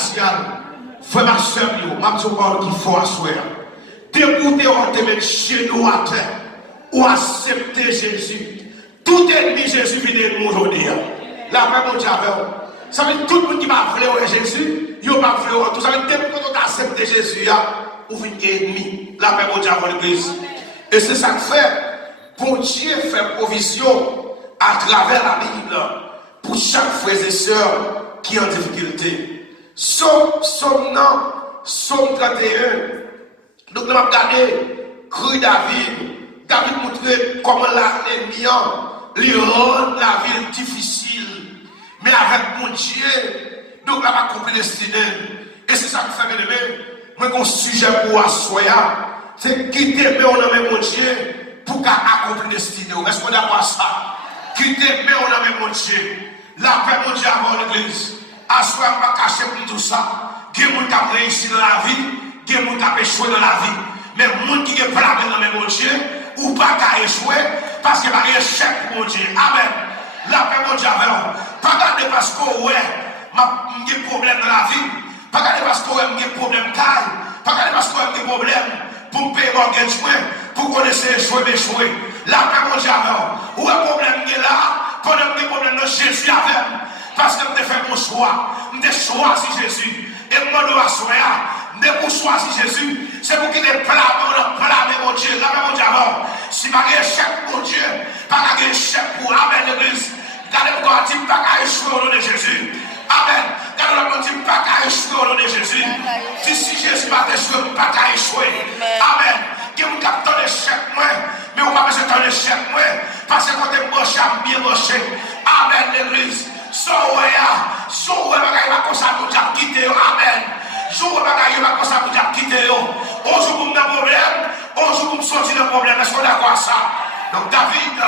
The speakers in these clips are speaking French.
spatial, frère ma soeur, ma parole qui faut asseoir. Dégoûter ou te mettre chez nous à terre, ou accepter Jésus. Tout ennemi Jésus vient de nous aujourd'hui. La même Dieu avec ça veut dire tout le monde qui va vouloir Jésus, il va vouloir tout ça veut dire que quand on accepte Jésus, ou vient ennemi. La même Dieu avec l'église. Et c'est ça que fait. Pour Dieu fait provision à travers la Bible pour chaque frère et sœur qui est en difficulté. Somme 31. Donc, nous allons regarder cru David. David montrait comment l'ennemi rend la vie difficile. Mais avec mon Dieu, donc nous allons accomplir destinée. Et c'est ça que fait bien aimé. Moi, mon sujet pour assoya, c'est quitter mais on a mon Dieu pour accomplir destinée. Est-ce qu'on a pas ça? Quitter mais on a mon Dieu. La paix mon Dieu avant l'église. Assoya, on va cacher pour tout ça. Qui est mon qui a réussi dans la vie, qui est mon qui a échoué dans la vie. Mais mon qui est placé dans mon Dieu, ou pas qu'à échouer, parce qu'il va y avoir échec pour mon Dieu. Amen. La paix mon Dieu avant. Pas garder parce que ouais, j'ai des problèmes dans la vie. Pas garder parce que j'ai des problèmes taille. Pas garder parce que j'ai des problèmes pour me payer mon gain, pour connaître échouer. La paix mon Dieu avant. Ou un problème qui est là, pendant que des problèmes de Jésus avec. Parce que je fait mon choix. Je choisi Jésus. Et moi, je dois choisir. Pour choisir Jésus, c'est pour qu'il ait plat, mon Dieu. La paix mon Dieu avant. Si je n'ai échec, mon Dieu, pas de échec pour Amen l'église. Regardez-moi, je ne dis pas qu'à échouer au nom de Jésus. Amen. Regardez-moi, je ne dis pas qu'à échouer au nom de Jésus. Si Jésus va t'échouer, pas qu'à échouer. Amen. Que vous avez ton échec, mais vous n'avez pas besoin de ton échec, parce que quand vous êtes moché, bien moché. Amen, l'église. Jouez, bagaille va comme ça pour dire quitter. Amen. Jouez, bagaille va comme ça pour dire quitter. On joue comme un problème, on joue comme sortir d'un problème. Est-ce qu'on est d'accord à ça? Donc, David,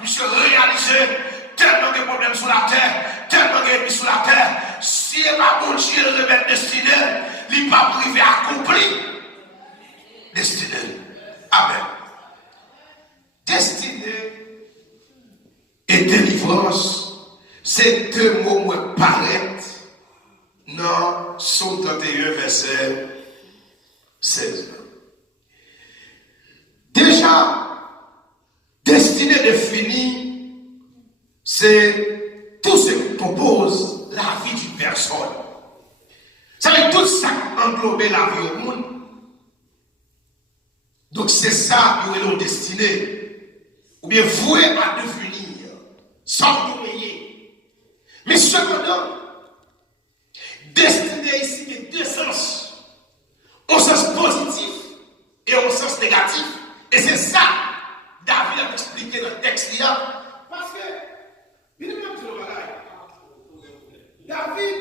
monsieur, réalisé tellement de problèmes sur la terre, tellement d'ennemis sur la terre. Si il pas bon Dieu le remet destiné, il n'est pas privé à accomplir destiné. Amen. Destinée et délivrance, c'est deux mots qui paraissent dans Psaume 31, verset 16. Déjà, destinée définie, c'est tout ce qui compose la vie d'une personne. Ça veut dire tout ça englobe la vie au monde. Donc c'est ça qui est notre destinée. Ou bien voué à devenir sans nous payer. Mais cependant, destinée ici, il y a deux sens. Un sens positif et un sens négatif. Et c'est ça, David a expliqué dans le texte là. Parce que, il est même sur le bagage. David,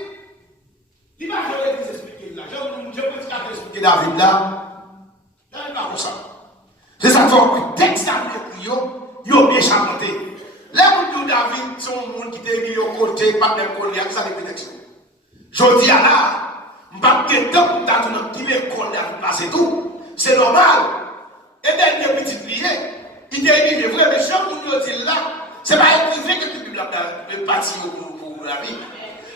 il m'a jamais expliqué là. Je peux expliquer David là. David pas pour ça. C'est ça qu'il faut que le texte a pris, il a bien chanté. Là où David, son monde qui était mis au côté, pas même colère, ça n'est plus texte. Je dis à là, je ne vais pas de temps pour t'attendre qu'il est colère, c'est tout. C'est normal. Et dernier petit lié, il est dit, vrai, mais Jean nous dit là, c'est pas un privé que tu peux le parti pour la vie.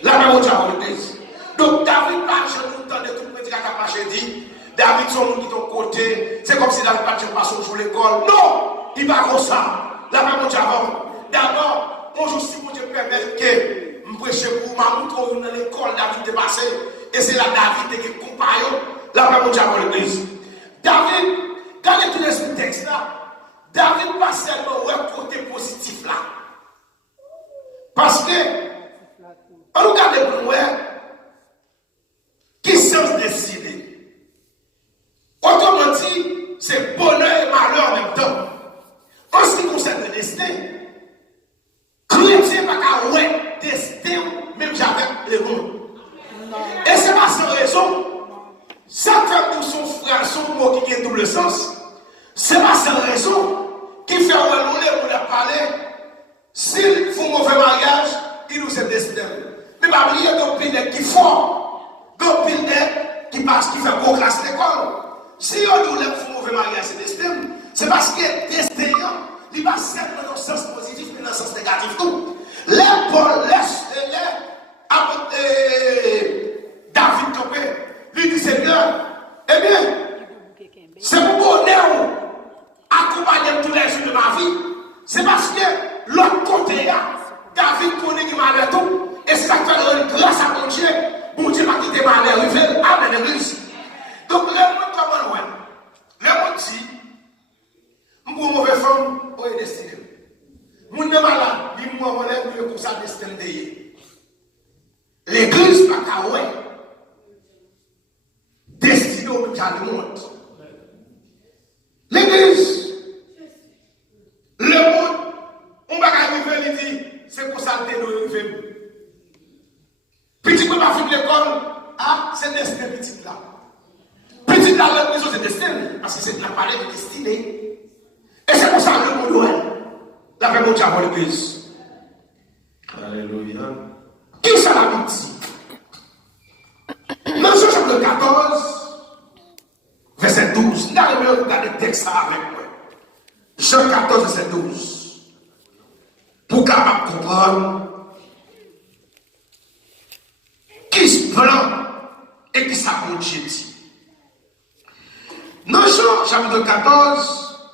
Là, on va dire l'église. Donc, David pas je nous entends de tout le petit cacapaché dit, David son monde qui est au côté, c'est comme si David pas passé sur l'école. Non, il va comme ça. Là, on va dire d'abord, bonjour si vous Dieu permet que je prêche pour ma montre dans l'école, David est passé, et c'est là David qui est compagnon. Là, on va dire l'église. David, regardez tout ce texte là. David pas seulement un côté positif là. Parce que, on regarde pour nous, qui sens décidé. Autrement dit, c'est bonheur et malheur en même temps. En ce qui concerne le destin, chrétien n'a pas ouais destin, même j'avais le monde. Et c'est pas sans raison. Ça fait pour son frère, son mot qui a double sens. C'est pas sans raison qui fait rouler pour la parler. S'il faut mauvais mariage, il nous est destin. Mais pas oublier d'opiner qui font, d'opiner qui passe, qui fait gros classe l'école. Si on nous fait mauvais mariage, c'est destin. C'est parce que destin, il va seulement dans le sens positif, mais dans le sens négatif. Tout. Les Paul, David mondial du monde. L'église, le monde, on va arriver, il dit, c'est pour ça que nous arrivons. Petit peu ma fille de l'école, ah, c'est destin petit là. Petit là, la maison, c'est destin, parce que c'est la parole de destinée. Et c'est pour ça que le monde, la paix mondiale pour l'église. Alléluia. Qui ça la dit? Dans Jean chapitre 14, verset 12, nous allons regarder le texte avec moi. Jean 14, verset 12. Pour capable comprendre qui se plan et qui s'approche dit. Dans Jean chapitre 14,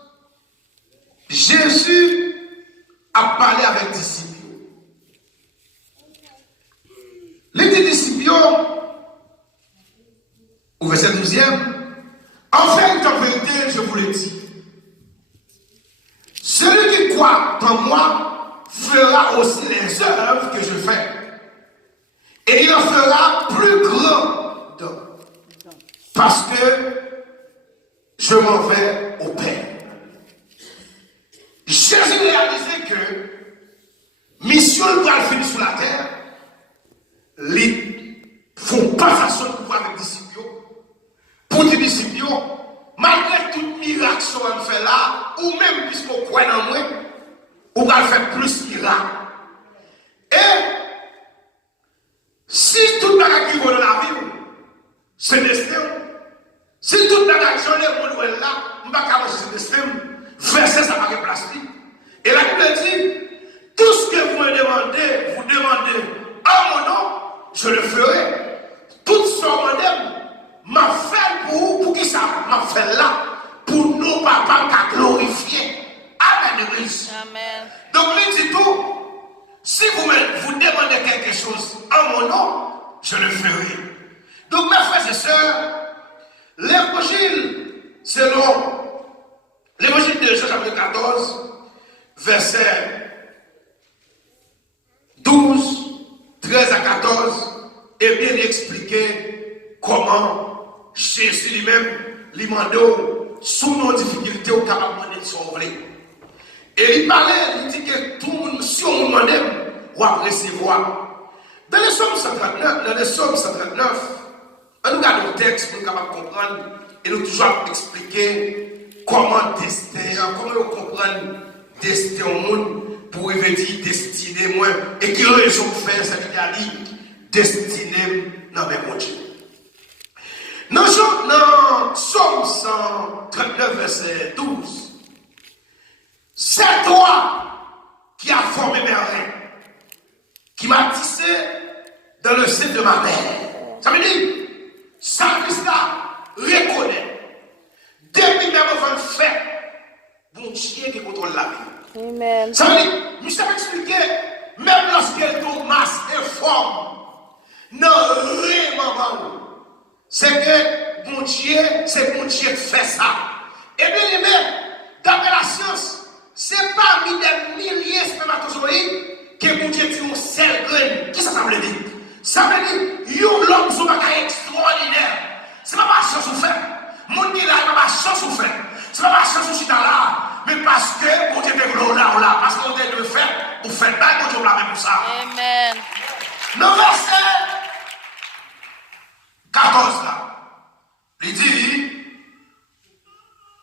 Jésus a parlé avec les disciples. Les disciples, au verset 12e, en vérité, je vous le dis, celui qui croit en moi fera aussi les œuvres que je fais. Et il en fera plus grandes, parce que je m'en vais au Père. Jésus réalisait que mission doit finir sur la terre. Les font pas façon de pouvoir avec les disciples. Pour les disciples, malgré tout miracle qu'on fait là, ou même puisqu'on croit en moi, on va faire plus miracle. Et si tout le monde qui va dans la vie, c'est destin. Si tout le monde qui va là, on va pas manger ce destin. Verset, ça va place. Et la Bible dit, tout ce que vous me demandez en mon nom, je le ferai. Tout ce que m'a fait pour qui ça m'a fait là, pour nos papas qui glorifier. Amen, Église. Amen. Donc, il dit tout, si vous demandez quelque chose en mon nom, je le ferai. Donc, mes frères et sœurs, l'évangile, selon l'évangile de Jean chapitre 14, verset 12, 13 à 14, est bien expliqué comment Jésus lui-même lui demandait sous nos difficultés au capable de sauver. Et il parlait, il dit que tout le monde, si on demande, on va recevoir. Dans les Psaumes 139, on regarde le texte pour nous comprendre et nous toujours expliquer comment comprendre destin au monde pour dire destiné moi et qui raison faire cette qui a dit destiné dans mes mon Dieu. Dans Psaume 139 verset 12, c'est toi qui as formé mes reins, qui m'a tissé dans le sein de ma mère. Ça veut dire, Saint-Christ reconnaît, depuis même avant le fait, bon Dieu qui contrôle la vie. Amen. Ça veut dire, je t'ai expliqué, même lorsqu'elle tombe masse et forme, non, vraiment, c'est que bon Dieu, c'est bon Dieu qui fait ça. Et bien, d'après la science, c'est parmi des milliers de spermatozoïdes que bon Dieu tue une seule graine. Qui ça veut dire? Ça veut dire, l'homme est un extraordinaire. C'est pas ma chance ou fait. Mon qui là, c'est pas ma chance ou fait. C'est pas ma chance ou chita là. Mais parce que bon Dieu est là ou là. Parce qu'on est de faire, vous faites pas, bon Dieu la même pour ça. Amen. Le verset 14 là, il dit,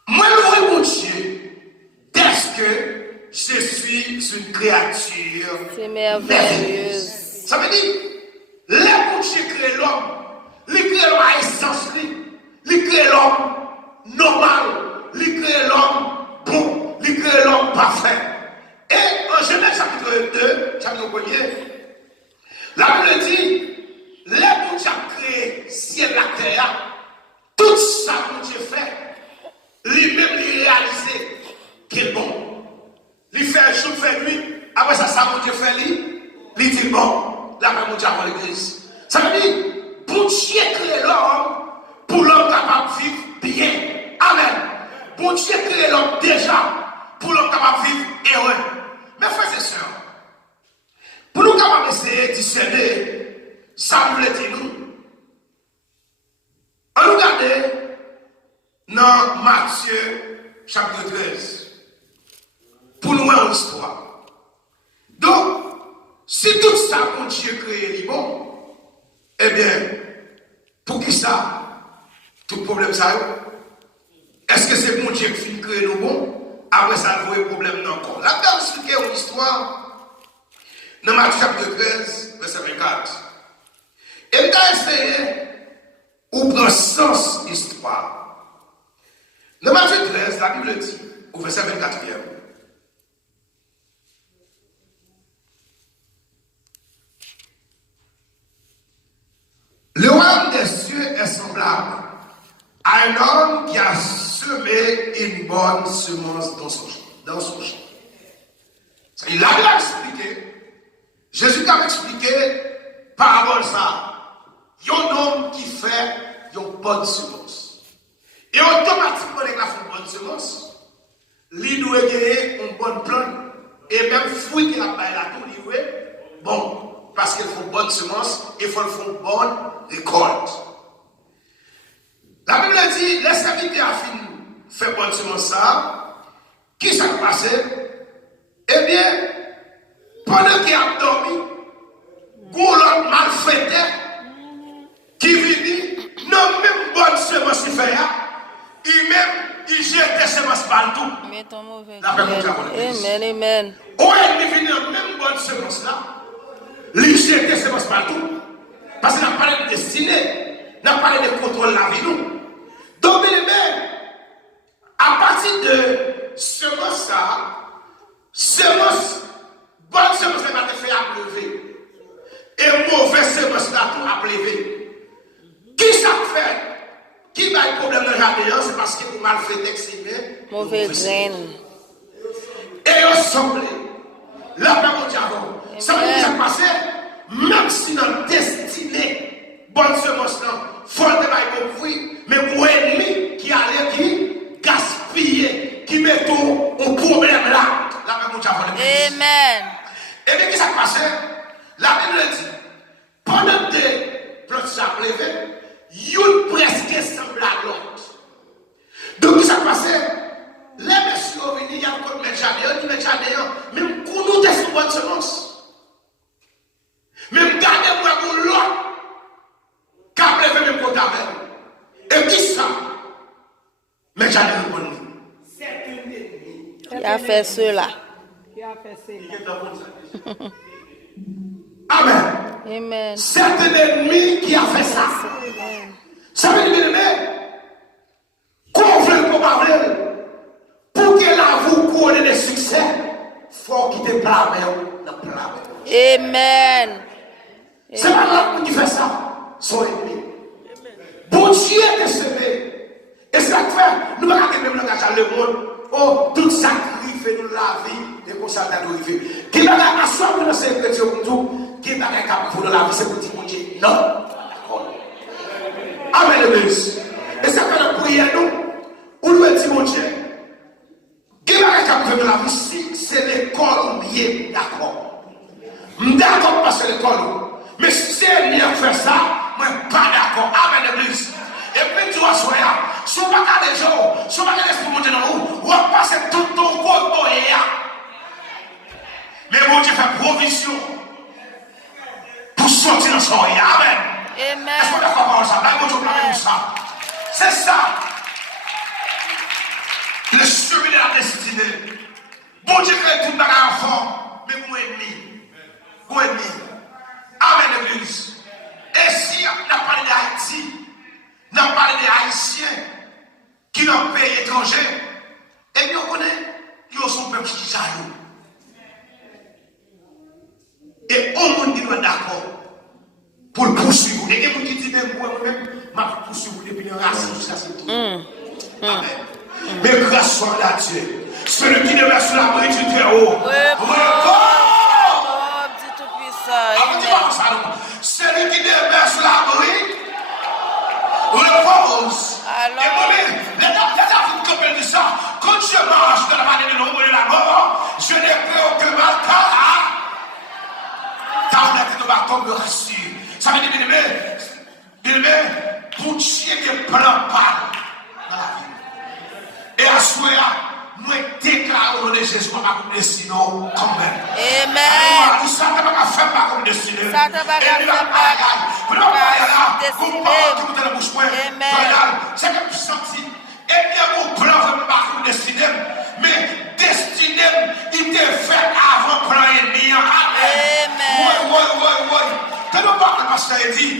moi le mon Dieu, est-ce que je suis une créature merveilleuse. Ça veut dire, les mon Dieu crée l'homme, il crée l'homme à essence, il crée l'homme normal, il crée l'homme bon, il crée l'homme parfait. Et en Genèse chapitre 2, chapitre 1er, la Bible dit, les bon Dieu a créé ciel et la terre, tout ça que Dieu fait, lui-même lui réalisé qui est bon. Il fait jour, fait nuit, après ça, ça mon Dieu fait lui dit bon, la mon Dieu dans Matthieu chapitre 13. Pour nous en histoire. Donc, si tout ça qu'on Dieu créé est bon, eh bien, pour qui ça? Tout problème ça? Est-ce que c'est bon Dieu qui finit créer le bon? Après ça, il y a un problème encore. Là, on va expliquer une histoire dans Matthieu chapitre 13, verset 24. Et on va essayer ou prendre sens histoire. Dans Matthieu 13, la Bible dit, au verset 24e, le royaume des cieux est semblable à un homme qui a semé une bonne semence dans son champ. Il a expliqué, Jésus a expliqué parabole ça. Il y a un homme qui fait une bonne semence. Et automatiquement, il a fait une bonne semence. Il doit gagner une bonne plante. Et même fruit qu'il a fait là, tout est bon. Parce qu'il faut une bonne semence, il faut une bonne récolte. La Bible dit, les serviteurs a fini faire bonne semence ça. Qui s'est passé? Eh bien, pendant qu'il a dormi, l'autre malfaiteur qui vit, non, même bonne semence qu'il fait, il jette des semences partout. Amen, amen. Ou elle vient même bonne semence là, il jette des semences partout. Parce qu'il n'a pas de destinée, n'a pas de contrôle de la vie nous. Donc, bien aimé, à partir de semence ça, bonne semence va te faire à pleuver. Et mauvaise semence là tout à pleuver. Qui ça fait? Qui va le problème de la jardin? C'est parce que vous mal fait exprimer. Mauvaise graine. Et ensemble, la paix mon diable. Ça veut dire que ça passe, même si dans le destiné, bonne semence là, faut de bail bon fruit, mais pour ennemi qui allait qui gaspiller, qui met tout au problème là, la paix mon diable. Amen. Et bien, qu'est-ce qui s'est passé? La Bible dit, pendant que plantes ça pleuvé, une presque semble à l'autre. Donc, qu'est-ce qui s'est passé? Les messieurs sont venus, il y a encore des jardins, qui mettent jardin, même pour nous, des bonnes semences. Même gardez-moi pour l'autre, car pleuvé même pour ta mère. Et qui ça? Mais jardin, pour nous. C'est une ennemi. Qui a fait cela? Amen. Amen. C'est un ennemi qui a fait ça. Ça veut dire, qu'on veut pour pas vrai, pour qu'elle avoue qu'on ait des succès, il faut quitter la mer. Amen. C'est pas l'homme qui fait ça, son ennemi. Bon Dieu est semé. Et c'est ça que fait, nous ne pouvons pas même langage à le monde. Oh, tout ça qui fait nous la vie, et qu'on s'en a arrivé. Qui va la asseoir dans ces chrétiens comme tout, qui va la capable pour la vie, c'est pour dire, mon Dieu, non. D'accord. Amen, l'église. Et ça fait la prière, nous, on doit dire, mon Dieu, qui va la capable de la vie, si c'est l'école liée, d'accord. D'accord, parce que c'est l'école. Mais si c'est bien faire ça, moi, pas d'accord. Amen, l'église. Et puis tu vas soigner. Si on va garder les gens, si on va garder l'esprit monter dans vous, on va passer tout ton corps. Mais bon Dieu fait provision pour sortir dans son rien. Amen. Amen. Est-ce qu'on est d'accord avec ça? Bon Dieu parle ça. C'est ça. Le chemin de la destinée. Bon Dieu crée tout le bagage en forme. Mais vous ennemi. Vous ennemi. Amen, l'église. Et si on a parlé d'Haïti, on a parlé des Haïtiens qui n'ont pas pays étranger, et bien on connaît, ils sont peuple qui sont et au monde qui doit d'accord pour le poursuivre. Et il y a des gens qui disent même moi-même, je poursuivre depuis le racine jusqu'à ce tout. Amen. Mais grâce soit à Dieu, celui qui demeure sur la bride du Très-Haut, celui qui demeure sur la bride, repose. Et les Africains comprennent ça. Quand je marche dans la vallée de l'ombre et de la mort, je n'ai peur aucun mal car ta tête de bâton me rassure. Ça veut dire, bien aimé, pour tuer des plans pâles dans la vie. C'est comme tu sens. Et bien, mon plan veut pas vous destiner, mais destiné, il t'est fait avant plan ennemi. Amen. Oui. Tenez pas le pasteur dit,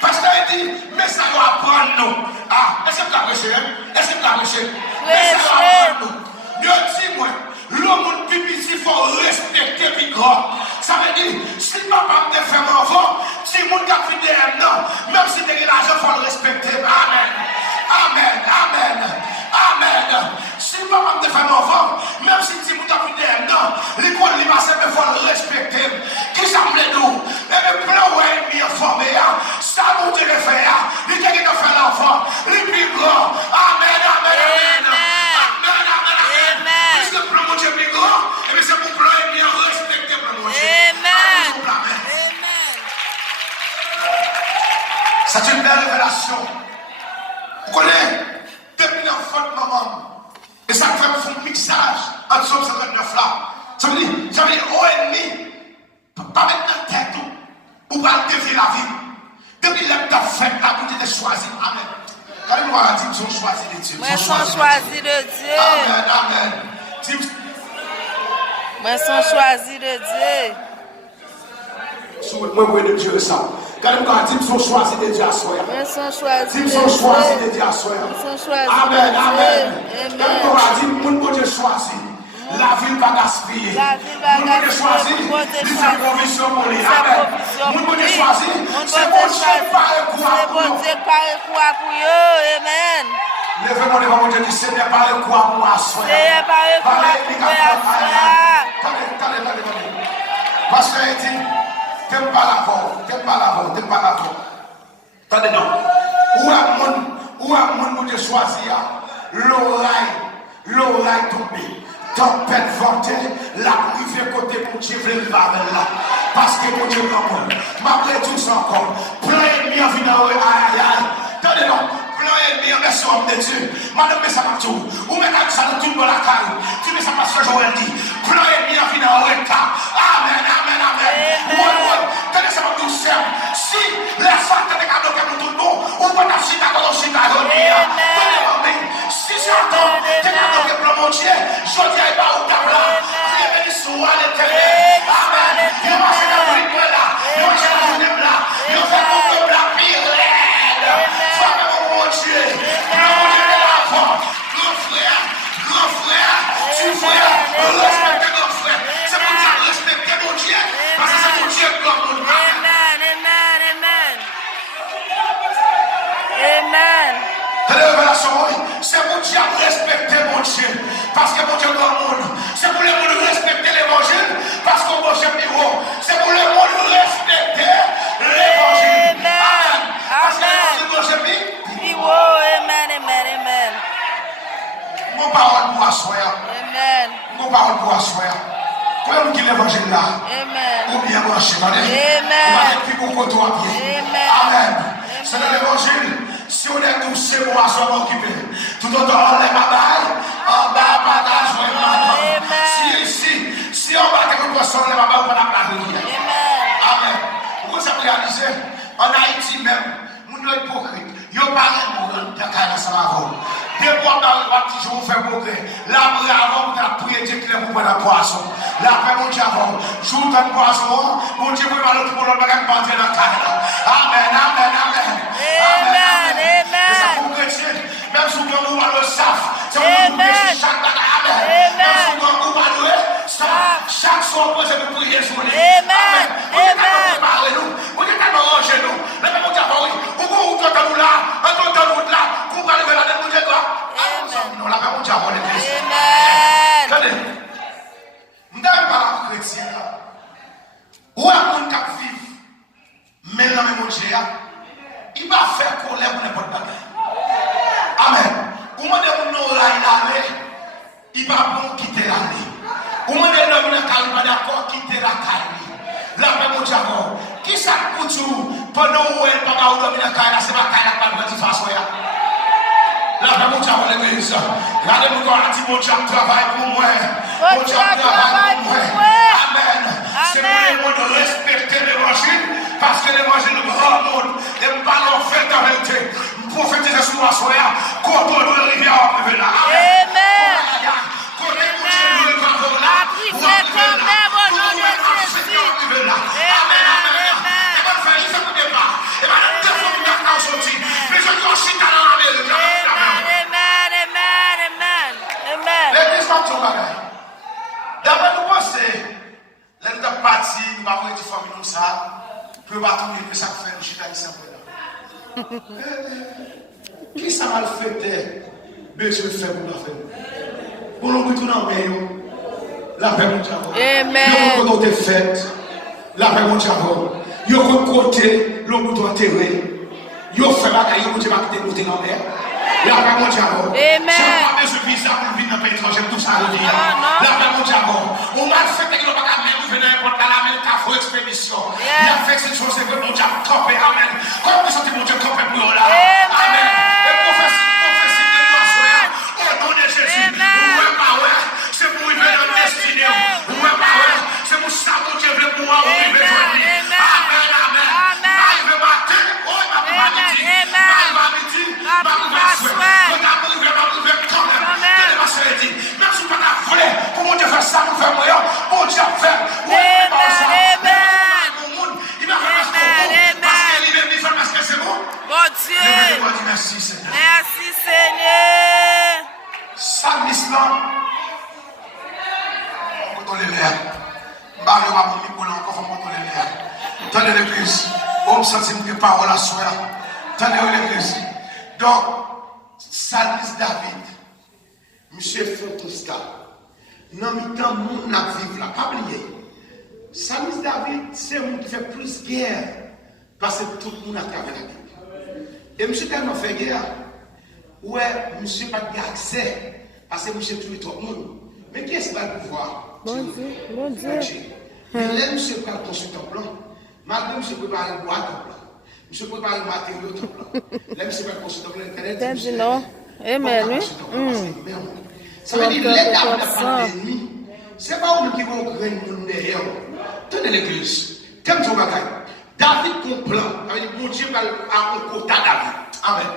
pasteur dit, mais ça doit apprendre nous. Est-ce que tu as prêché? Mais ça doit apprendre nous. Dieu dit, moi, l'homme pipi, il faut respecter puis grand. Ça veut dire, si papa me fait mon enfant, si mon gars fait des non, même si tu as l'argent, il faut le respecter. Amen. Si papa me fait mon enfant, même si tu as fait des non, l'école, il faut le respecter. Qui ça me nous? Et le plan où il est formé, ça nous te le fait, il te fait l'enfant, il est plus grand. Amen. Puisque le plan où tu es plus grand, et bien c'est mon plan, il est respecté le plan où tu es. C'est une belle révélation. Vous connaissez, depuis l'enfant de maman, et ça fait un mixage entre Somme 59 là. Ça veut dire, oh ennemi, pas mettre dans tête ou pas défier la vie. Depuis que tu as fait la boutique de choisir. Amen. Quand nous allons dire, nous sommes choisis de Dieu. Moi, sont choisis de Dieu. Amen. Moi, sont choisis de Dieu. Moi, je vais dire ça. Quand nous allons dire, nous sommes choisis de Dieu à soi. Moi, sont choisis de Dieu. Dieu. Nous sommes choisis de Dieu à soi. Amen. Quand nous allons dire, nous Dieu choisi. La ville va gaspiller. Nous devons choisir. C'est une provision pour lui. Amen. Nous devons choisir. C'est bon Dieu par le quoi pour eux. Amen. Levez-moi devant mon Dieu du Seigneur par le quoi pour moi. Seigneur par le quoi pour moi. Attendez. Parce qu'il dit, t'aimes pas la voix. Attendez, non. Où a mon Dieu choisi? L'oreille tombée. Tempête ventée, la pluie fait côté pour Dieu, là. Parce que mon Dieu, malgré tout ça encore, plein ennemi en vie dans aïe. Attendez, non. Plein ennemi en version homme de Dieu. Madame, mais ça m'a tout. Ou même ça nous tout dans la caille. Tu mets ça parce que Joël dit. Plein ennemi en vie dans Amen. Tenez ça m'a tout simple. Si la santé est cadeau que nous tout le monde, ou pas ta chita, si j'entends, t'es cadeau que mon Dieu, je dis pas où t'as là. Bienvenue sur l'éternel. Amen. Il va faire la vie là. Il va faire la vie là. Il va faire mon peuple la pire. Frère, mon Dieu. Mon Dieu de l'avant. Grand frère. Tu frère. Respectez grand frère. C'est pour ça que respectez mon Dieu. Parce que c'est mon Dieu qui doit nous donner. Amen. C'est pour Dieu respecter mon Dieu. Parce que mon Dieu doit le monde. C'est pour le monde respecter l'évangile. Parce qu'on mange bureau. C'est pour le monde respecter l'évangile. Amen. Parce que l'évangile mange bureau. Amen. Mon parole pour asseoir. Amen. Mon parole pour asseoir. Comment qu'il l'évangile là? Amen. Ou bien branché. Amen. Puis beaucoup toi à pied. Amen. C'est dans l'évangile. Si on est tous, c'est moi, je vais m'occuper. Tout autant, on les batailles, en bas, bataille, je vais m'occuper. Si on bat quelque chose, on les batailles, on va la rivière. Amen. Vous avez réalisé, en Haïti même, nous sommes hypocrites. Ils ne parlent pas de la ça va. Des fois, dans le droit, toujours fait progrès. Là, avant, vous avez prié Dieu qui est pour la poisson. Là, après, mon Dieu, avant, joue ton poisson, mon Dieu, vous allez pour l'autre bagage, dans la carrière. Amen. Et ça pour chrétien, même si vous avez le saf, ça vous avez chaque bagage. Amen. Même si vous avez le saf, chaque soir, vous avez prié sur lui. Amen. Vous êtes préparé nous, vous êtes arrangé nous. Là, mon Dieu, vous êtes nous là, entendez-nous là, vous allez vers la tête, vous êtes là. Non, la mon Dieu, vous êtes là. Attendez, nous n'avons pas la chrétien là. Où est-ce qu'on vit? Mais là, mon Dieu, il va faire colère pour n'importe quoi. Amen. Au moment où nous allons il va bon quitter l'année. Au moment où nous allons pas d'accord quitter la caille. Là, mon Dieu, qui ça pour tout pendant où elle va pas dormir la caille, c'est ma caille la pas de façon. Là, mon Dieu, l'église. Regardez-nous quand on dit mon Dieu travaille pour moi. Mon Dieu travaille pour moi. Amen. C'est pour le monde respecter les l'évangile, parce que l'évangile est grand monde. Et je parle en fait en vérité. Je prophétise sur moi, soya, quand on doit arriver à arriver là. Amen. Quand on est Dieu, nous allons là. La prière tombe au nom de Jésus. Amen, Amen. amen. Et bien, frère, il faut que tu pas. Et bien, deux fois, vous n'avez pas sorti. Mais je dois aussi dans l'Amérique. Amen. L'église va tout bagaille. D'abord, nous pensons, l'un de parti, nous avons été famille comme ça, pour pas tourner, que ça fait une chute à l'Israël. Qui ça mal fait? Monsieur fait pour la faire. Pour nous retourner en meilleur, la paix mondiale. Amen. Nous avons été faites, la paix mondiale. Nous avons côté, l'homme doit enterrer. Nous avons fait bagaille, nous avons été côté en mer. La paix mondiale. Amen. Je vis ça pour vivre dans le pays étranger, tout ça. La paix mondiale. On m'a fait que nous n'avons pas même venir n'importe quelle Amérique à faire expédition. Il a fait cette chose, c'est que mon Dieu a campé. Amen. Comme vous sentez mon Dieu campé pour là. Amen. Et prophétie de nous soyons au nom de Jésus. Ouais, pas ouais. C'est pour y venir dans le destiné. Ouais, pas ouais. C'est pour ça que Dieu veut pour moi. Amen. Amen. M'arrive matin. Oh, m'arrive midi. M'arrive midi. M'arrive soir. Même si vous ne pouvez pas voler, pour mon Dieu faire ça, pour faire moyen, pour Dieu faire. Parce que c'est bon. Bon Dieu. Merci Seigneur. Merci Seigneur. Salmis là. On les l'air. Barre va mon micro là encore, on les l'air. Tenez l'église. On me sentit que parole à soi. Tenez l'église. Donc, Salmis David. Monsieur Fontosta, non, mais tant monde n'a vivre là, pas oublier. Salmis David, c'est un qui fait plus guerre parce que tout le monde a travaillé la Bible. Et monsieur tellement fait guerre, ouais, monsieur pas de accès parce que monsieur tue tout le monde. Mais qui est-ce qui va le pouvoir? Bon Dieu. Mais là, monsieur pas construire ton plan. Malgré monsieur prépare le bois ton plan. Monsieur prépare le matériau ton plan. Là, monsieur pas construire ton plan. T'as non? Amen, oui. Ça veut dire que les dames n'a pas d'ennemis. C'est pas où qui vont créer une derrière. Tenez l'église. Comme ton bagaille. David comprend. Ça veut dire que mon Dieu va avoir un quota David. Amen.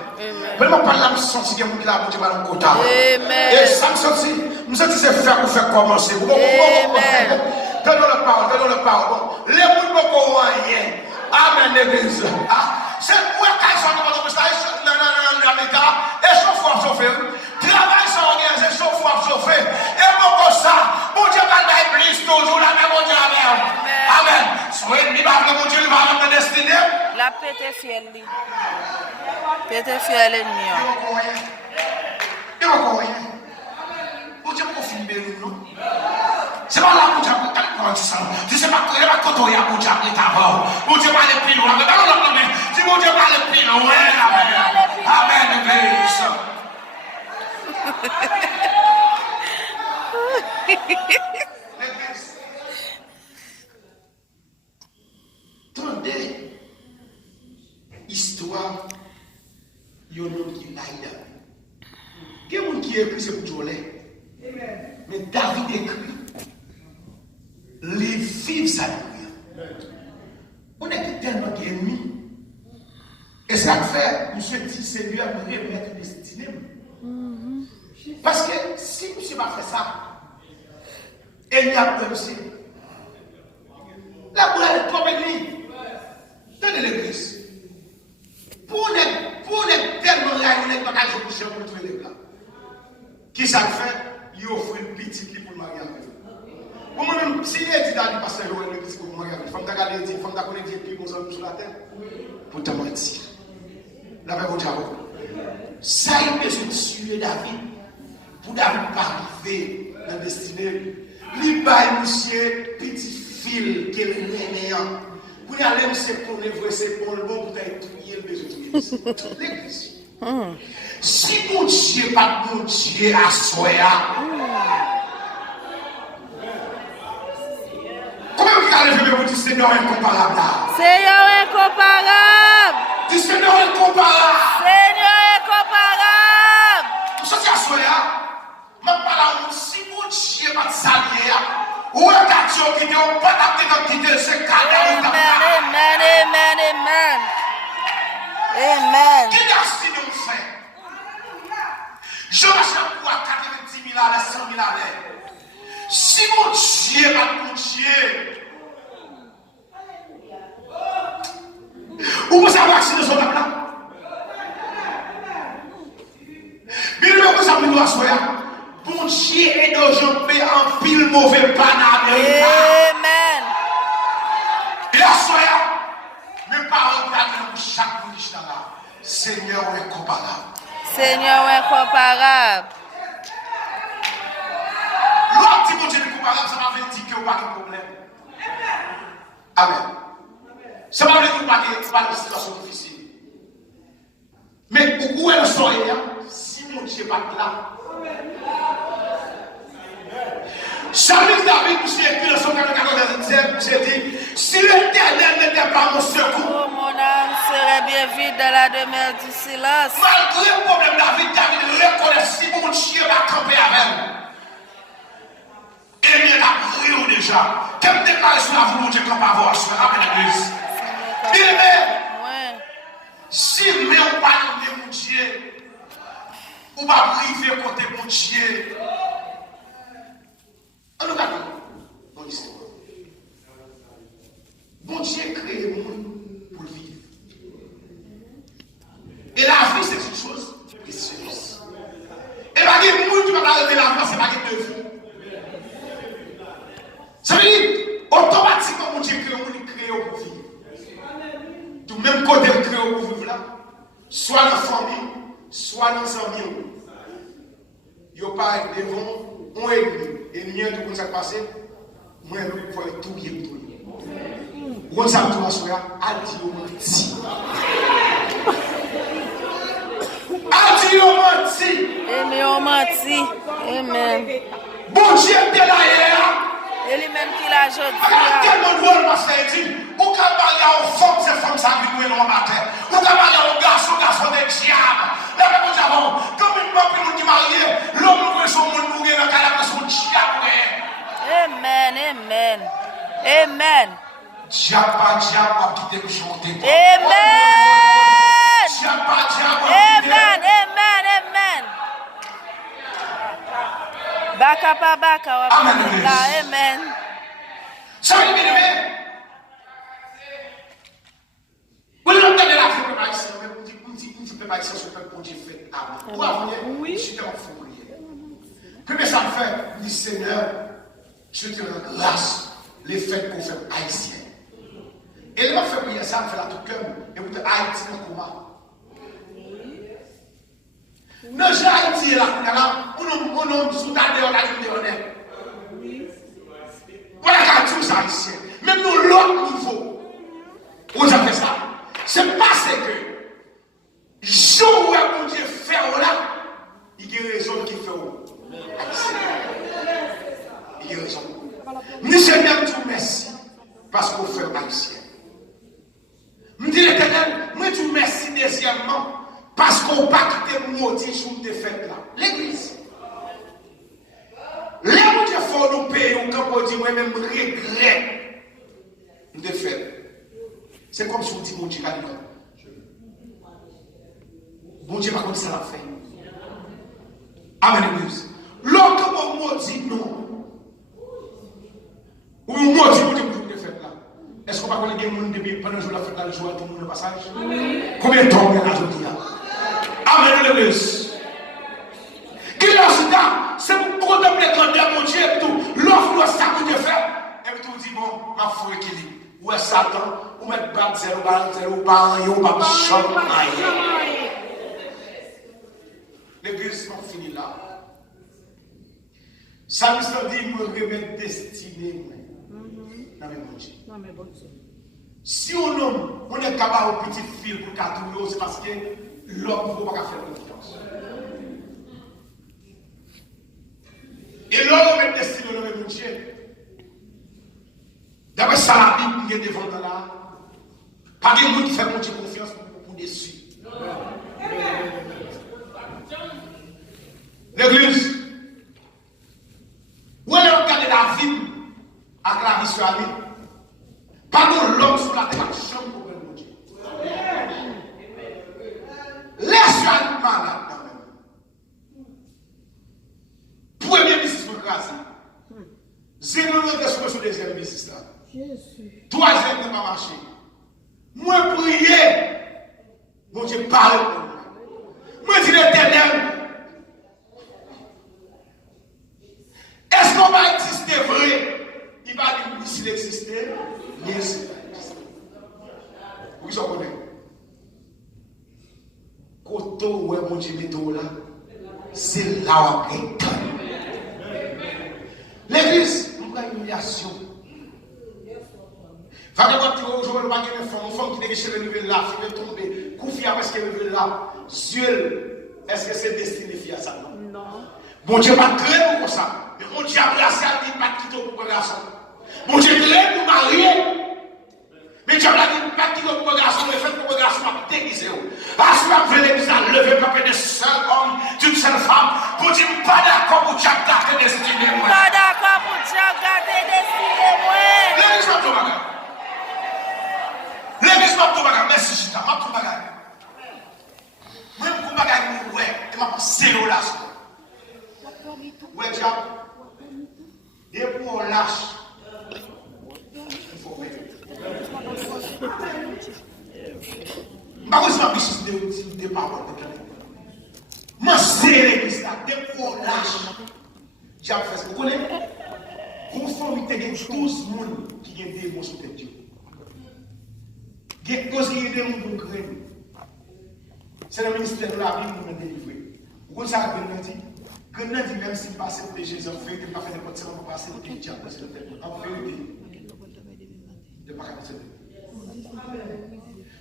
Vraiment pas là, je sens qu'il y a un là, mon Dieu va avoir un quota. Amen. Et ça me sentit, nous sommes c'est faire pour faire commencer. Amen. Donnons la parole. Bon, les gens ne peuvent rien. Amen, l'église. C'est pour qu'ils sont dans le et chauffe-moi chauffer. Travail sans organiser, chauffe-moi chauffer. Et pour ça, mon Dieu va l'Église toujours la même, mon Dieu. Amen. Soyez libre, mon Dieu, il va avoir la destinée. La paix est fière. Paix est fière, l'ennemi. Il va encore rien. Mon Dieu, pour finir, non? C'est pas là, mon Dieu, pour t'as ça. Tu sais pas que il va côtoyer, mon Dieu, qui t'a mort. Mon Dieu va aller plus loin. Si mon Dieu va aller plus loin, amen, l'église. Tendez, histoire, il y a un homme qui l'a eu. Il y a un homme qui écrit, c'est pour Jolet. Mais David écrit, les vivre ça. On est tellement d'ennemis. Et ça fait, monsieur dit, Seigneur, vous devez mettre une destinée. Parce que si monsieur va faire ça, il y a un monsieur. La boule est trop bénie. Tenez l'église. Pour les tellement là, il n'y a pas de boucher pour trouver les plats. Qui ça fait? Il offre une petite pour le mariage. Moi-même, si il est dit dans le pasteur, il y a une petite pour le mariage. Il faut que tu aies connaître plus bon sur la terre. Pour te mentir. La paix au diable. Ça, il peut se tuer David. Pour David pas arriver dans la destinée. Il baille monsieur, petit fil qu'il est néant. Pour y aller, c'est pour les vrais, c'est pour le bon, pour t'étudier le besoin de l'église. Si mon Dieu pas mon Dieu à soi, comment vous allez faire pour Seigneur incomparable? Seigneur incomparable. Dis Seigneur incomparable. Seigneur incomparable. Vous sortez à soi, je parle si mon Dieu pas de salier, ou un gâteau qui n'est pas adapté comme qui est ce cadre. Amen. Qui décide de faire? Je m'achète quoi 90 000 à 100 000 à l'heure. Si mon Dieu va mon Dieu, où vous avez accès de son table là? Bien, vous savez, nous assoyons. Bon Dieu et de gens paient en pile mauvais paname. Amen. Et assoyons. Mes parents regardent pour chaque bouche là. Seigneur est incomparable. Seigneur est incomparable. L'autre dit mon Dieu est incomparable, ça m'a fait dire qu'il n'y a pas de problème. Amen. Ça m'a fait dire qu'il n'y a pas de situation difficile. Mais où est le soleil? Si mon Dieu n'est pas là. Chapitre David, nous sommes écrit dans son 94, j'ai dit, si l'Éternel n'était pas mon secours, Oh, mon âme serait bien vide dans la demeure du silence. malgré le problème David reconnaît si mon Dieu va camper avec elle. Et bien, d'après ou déjà, quelle déclaration la vous, mon Dieu, qu'on va avoir sur la l'église? Bien, si mais on va nommer mon Dieu, on va priver côté mon Dieu. En nous regardons, mon Dieu, bon Dieu crée le monde pour vivre. Et la vie, c'est une chose précieuse. Et la vie, le monde qui va arriver la vie, c'est pas une de vie. Ça veut dire, automatiquement, mon Dieu crée le monde, il crée pour vivre. Du même côté, il crée pour vivre là, soit dans la famille, soit dans les amis. Il n'y a pas devant. On est venu, et nous avons tout ça passé. Moi, je vais faire tout bien pour nous. On s'est tout assuré, adieu menti. Adieu menti. Amen. Bon Dieu, t'es là hier. Et lui-même qui l'a jeté. Quel monde voit le pasteur dit, ou quand il y a une femme, c'est femme, ça vit dans le matin. Ou quand il y a un garçon des diables. Là, nous avons, comme une femme qui nous marié, l'homme nous veut son monde mourir dans le cadavre de son diable. Amen. Diable, va quitter le chanter. Amen. Baka. Amen. Ça veut dire, vous ne regardez la vie de Maïs, mais vous dites que Maïs, c'est ce que Dieu fait. Oui. Je suis en fou. Premier ça me fait, dit Seigneur, je te rends grâce, les fêtes qu'on fait haïtiens. Et il m'a fait prier ça, me fait la tout cœur, et vous dites Haïti en coma. Non, j'ai Haïti là, on a sous ta on a dit honnête. Voilà quand tous haïtiens, même nous l'autre niveau, vous avez fait ça. C'est parce que, jour où mon Dieu fait là, il y a raison qui fait haïtien. Il y a raison. Nous Seigneur, tout merci, parce qu'on fait haïtien. Nous disons l'Éternel, nous tout merci deuxièmement, parce qu'on n'a pas quitté maudit sur des fêtes là. L'église. Les gens qui font nous payer, quand on dit moi-même regret de faire. C'est comme si on dit mon Dieu, non. Mon Dieu, par contre, ça l'a fait. Amen. Lorsque mon mot dit non, ou mon mot dit mon Dieu, de fête là. Est-ce qu'on va connaître des gens depuis pendant le jour de la fête là, le jour à tout le monde le passage? Combien de temps on a aujourd'hui là? Amen. Qui l'a dit là? C'est pour contempler grandeur mon Dieu et tout. L'offre ça que Dieu fait. Et puis tout dit bon, ma foi équilibre. Ou est Satan, ou mettre bas zéro, pas ou pas chanter. L'église m'a fini là. Ça nous dit me remettre destiné. Non mais bon Dieu. Si on est capable de petit fil pour cartouiller, c'est parce que l'homme ne peut pas faire confiance. Et l'homme met destiné au nom de Dieu. D'après ça, la Bible qui est devant là, pas de monde qui fait mon Dieu confiance pour dessus. L'église, où elle regarde la vie avec la vie sur la vie, pas de l'homme sur la terre, chambre pour mon Dieu. malade quand même. Premier business pour grâce. Zéro de sur deuxième business là. Troisième ne pas marché. Moi prier. Mon Dieu parle pour moi. Moi dis l'Éternel. Est-ce qu'on va exister vrai? Il va dire s'il existait, yes. Vous vous connaissez? Quand on voit mon Dieu météo là, c'est là où on est. L'église, nous avons une humiliation. Fallait voir que aujourd'hui, nous avons une femme qui est lever là, qui veut tomber, couffia parce qu'elle lever là. Dieu, est-ce que c'est destiné à ça? Non. Bon Dieu va créer pour ça. Mais mon Dieu a placé à lui, pas quitter pour le garçon. Mon Dieu crée pour marier. Mais Dieu a dit, pas quitter pour le garçon, mais fait pour le garçon, pas déguisé. Parce que vous l'église à lever, pas de seul homme, d'une seule femme, pour dire, pas d'accord pour Dieu garder destiné. Pas d'accord pour Dieu garder destiné. L'église va tout bagarre. L'église va tout bagarre. Merci, Chita, va tout bagarre. Même pour bagarre, ouais, et m'a passé au lâche. Ouais, diable. Et pour on lâche, il faut payer. Par contre, c'est ma biche de paroles. Moi, c'est l'église là. Dès qu'on lâche, diable fait ce que vous connaissez. Conformité de 12 personnes qui ont des émotions de Dieu. Il y a des choses qui ont des gens qui craignent. C'est le ministère de la vie qui nous a délivré. Vous connaissez ça, Grenadi? Grenadi, même s'il passe pour les Jésus, en fait, il n'a pas fait n'importe quoi pour passer pour les diables. En vérité, il n'a pas fait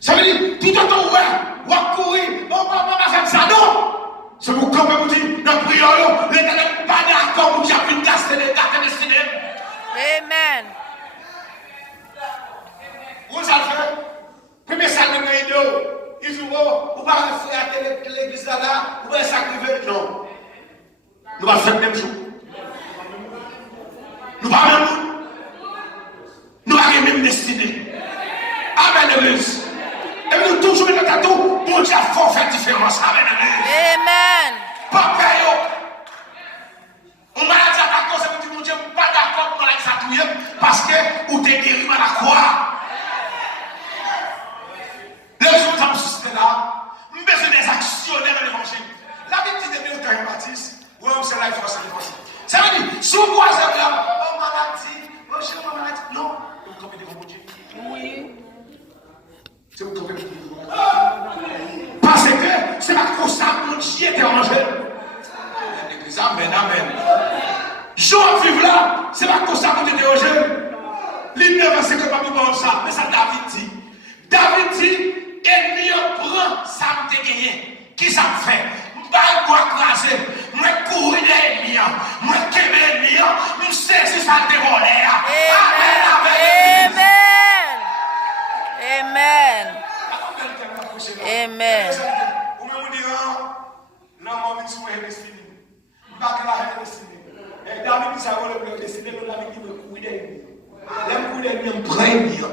ça. Veut dire, tout le temps, ouais, on va courir, on va pas faire ça, non! C'est pour quand même vous dire, dans la prière, l'Éternel n'est pas d'accord pour qu'il y ait une casse de l'État destiné. Amen. Vous allez faire, premier salle de réunion, ils disent, vous ne pouvez pas faire l'église là, vous pouvez sacrifier. Non. Nous allons faire le même jour. Nous allons faire nous allons même destinée. Amen, l'église. Et nous toujours dans le cadeau, bon Dieu, il faut faire différence. Amen, l'église. Amen. Papa, on m'a dit à cause de mon Dieu, pas d'accord pour l'exactuer parce que vous êtes guéri à la croix. Les gens qui ont suscité là, nous avons besoin des actionnaires de l'évangile. La Bible dit de Pierre Baptiste, oui, c'est là, il faut se défoncer. Ça veut dire, si vous voyez ça, oh maladie, oh je suis maladie. Non, vous trompez devant mon Dieu. Oui. C'est vous trompez devant mon Dieu. Parce que c'est pas comme ça que mon Dieu était rangé. L'église, amen, amen. Jean vive là, c'est pas comme ça que tu étais rangé. L'île c'est que pas pour ça, mais ça David dit. David dit, ennemi prend ça me gagné. Qui ça me fait? Moi craser, moi courir l'ennemi, moi quémer l'ennemi, moi saisir ça te voler. Amen, amen. Amen. Amen. Vous me direz, l'homme a sur la destinée. Pas que la destinée. Et David dit ça, on le destiné, nous l'avons dit, me courir l'ennemi. L'homme courir l'ennemi, me prendre.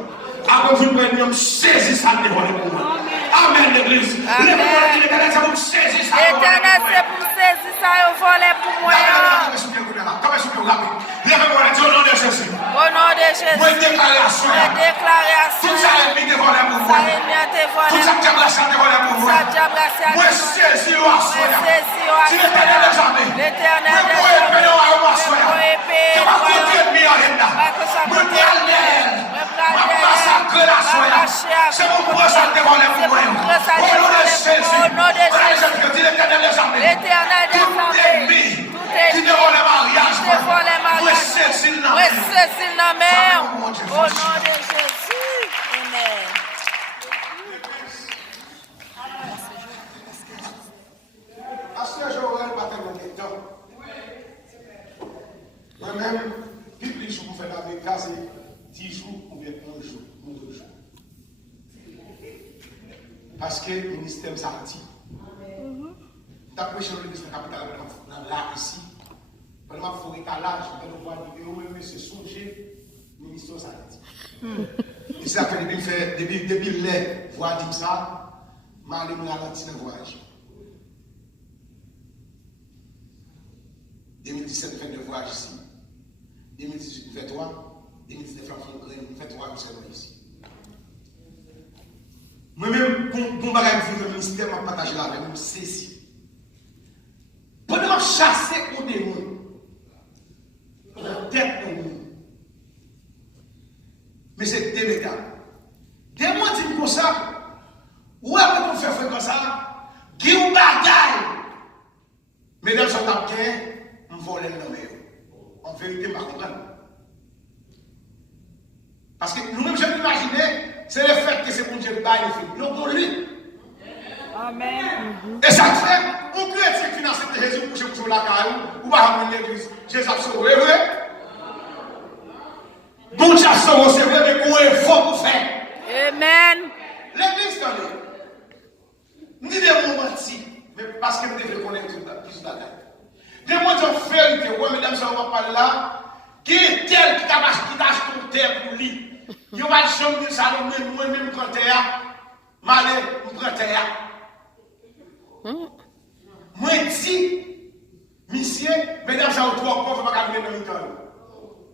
Après vous me prendre, me saisir ça te voler pour moi. Amen, l'église. L'éternel, c'est pour saisir ça. L'éternel, c'est pour saisir ça et voler pour moi. Lève-moi, dis au nom de Jésus. Au nom de Jésus. Moi, déclaration. Tout ça est mis devant les mouvements. Tout ça, diable, ça te volé pour moi. Moi, saisis au assoir. Si l'éternel est jamais. L'éternel est jamais. Moi, au assoir. Tu vas continuer de m'y aller là. Moi, moi, massacrer la soie. C'est mon pour ça te volé pour moi. Au nom de Jésus. Au nom de Jésus. L'éternel est jamais. L'éternel est jamais. Qui te vole le mariage. Moi, saisis la mer. Au nom de Jésus. Amen. Parce que j'aurais pas tellement de temps. Moi-même, depuis les jours pour faire la béca, c'est 10 jours ou bien 11 jours, ou 2 jours. Parce que le ministère s'arrête. D'après chez l'église de la capitale, là ici, pendant que je fais l'étalage, je vais voir une vidéo, mais c'est songer, le ministère s'arrête. Et c'est ça que depuis les voix dit ça, je vais aller me ralentir dans le voyage. 2017, fait 2 voyages ici. 2018, nous fait 3. 2019, nous fait 3 seulement ici. Moi-même, pour bagage le ministère, je partage là avec nous, c'est ici. Pendant chasser au démon, la tête au monde. Mais c'est délégal. Démon dit comme ça, ou après qu'on fait comme ça, qui ou bagaille. Mesdames sont à bien, on vole le nom. En vérité, je ne comprends pas. Parce que nous-mêmes, je m'imaginer, c'est le fait que c'est pour Dieu qui baille le film. Non, pour lui. Amen. Et ça fait, on peut être financé de Jésus pour coucher sur la caille, ou pas amener l'église. Jésus a sauvé, vrai? Bon Dieu a sauvé, c'est vrai, mais qu'on est fort pour faire. Amen. L'église, nous disons des moments mais parce que nous devons connaître plus de bagaille. Des moments de vérité, ouais, mesdames, ça va parler là, qui est tel qui t'a ton terre pour lui. Il y a pas de chambre de salon, moi-même, je prends terre, malais, je prends terre. Moi, dis, monsieur, mesdames, ça va trop pauvres, je ne vais pas venir dans le temps.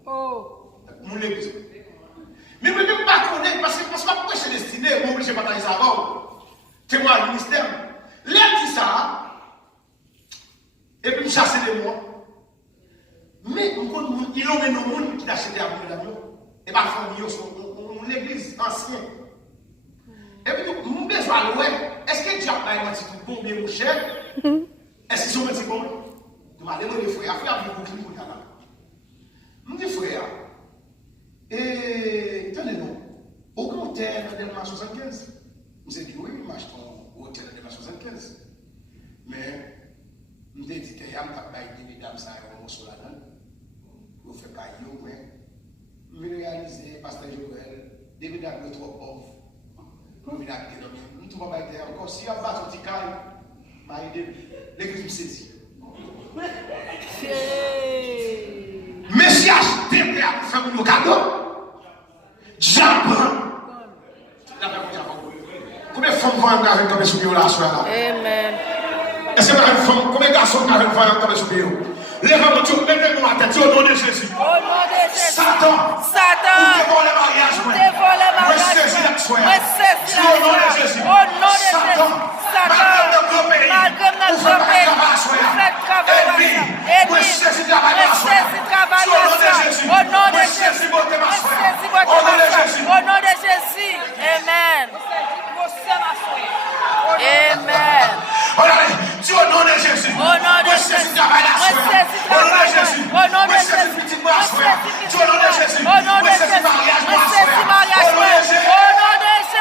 Oh. Mon église. Mais je ne peux pas connaître, parce que pourquoi je suis destiné, je suis obligé de partager ça avant. C'est moi, le ministère. Là, dit ça, et puis me chasser les mois. Mais il y a des gens qui achètent à vous d'amour. Et pas famille, on l'église ancienne. Et puis, mon besoin, est-ce que Dieu a pas un petit bon bien mon cher? Est-ce qu'ils sont un petit bon? Je vais demander les frères, frère, vous vous pour là. Je dis frère, et tenez-nous, au compteur de 75. Je dis oui, je m'achète au hôtel de 75. Mais, je me dis que je vais des dames, ça va être là. Vous faites pas mais je réalise, Pasteur Joël, des dames trop pauvres. Je vais habiter dans le monde. Je ne vais pas être encore. Si je vais battre un petit caille, je vais aider l'église me saisit. Mais si acheter pour faire un cadeau, j'apprends. Combien de femmes vont engager comme sous la soirée? Amen. Est-ce que combien de garçons vont engager comme sous le lève-moi, mettez-nous la tête au nom de Jésus. Au nom de Jésus. Satan. Satan. Vous dévoilez le mariage. Vous dévoilez le mariage. Moi, saisis la soirée. Moi, saisis la Au nom de Jésus. Au nom de Jésus. Satan. Satan. Malgré notre pays. Vous faites travailler. Moi, saisis travail de la soirée. Au nom de Jésus. Au nom de Moi, Jésus. saisis votre ma soirée. Au nom de Jésus. Au nom de Jésus. Amen. Amen. Dis au nom de Jésus. Au nom de Jésus. Jésus. Travail la soirée. Au nom de Jésus. Au nom de Jésus. Petit moi soirée. Dis au nom de Jésus. Au nom de Jésus. Mariage moi Au soirée. nom de Jésus.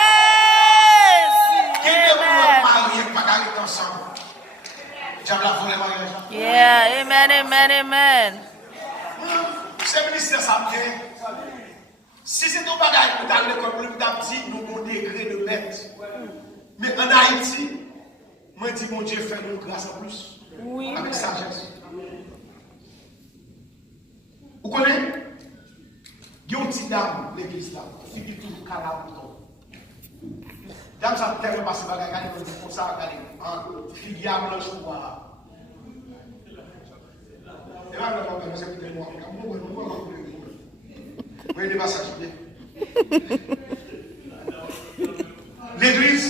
Qui est pour marier pas d'arrêter ensemble. Diable a volé mariage. Yeah, amen, amen, amen. Ce ministère ça bien. Si c'est ton bagage pour aller comme le petit, nous avons un degré de bête. Mais en Haïti, moi je dis mon Dieu fait nous grâce en plus. Oui. Avec sagesse. Vous connaissez? Il y a une petite dame, l'église là, qui dit tout le cas bouton. Dame ça tellement passé bagage, regardez comme ça, regardez. Filière blanche ou noire. Et là, on va faire c'est moi. Vous voyez les passages. L'église,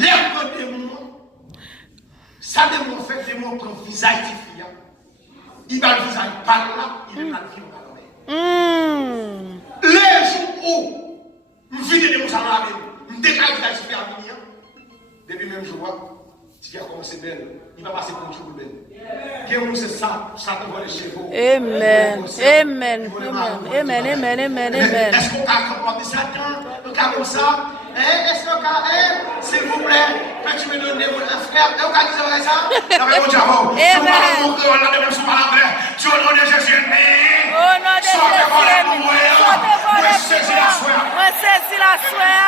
lève le démon. Ça démon fait démontrer un visage qui fait. Il va le visage par là, il va le vivre par là. Les jours où je vis des démons, ça m'a amené. Je décale le visage qui fait à venir. Depuis même jour, tu as commencé belle. Il va passer pour toujours belle. C'est ça, ça te voit les chevaux. Amen. Amen. Amen. Amen. Amen. Amen. Est-ce qu'on a combattu Satan? On a comme ça? Est-ce qu'on a, s'il vous plaît, tu me donnes un frère? On a dit ça? Amen. Tu au nom de Jésus, Au nom de Jésus. Moi, saisis la soie.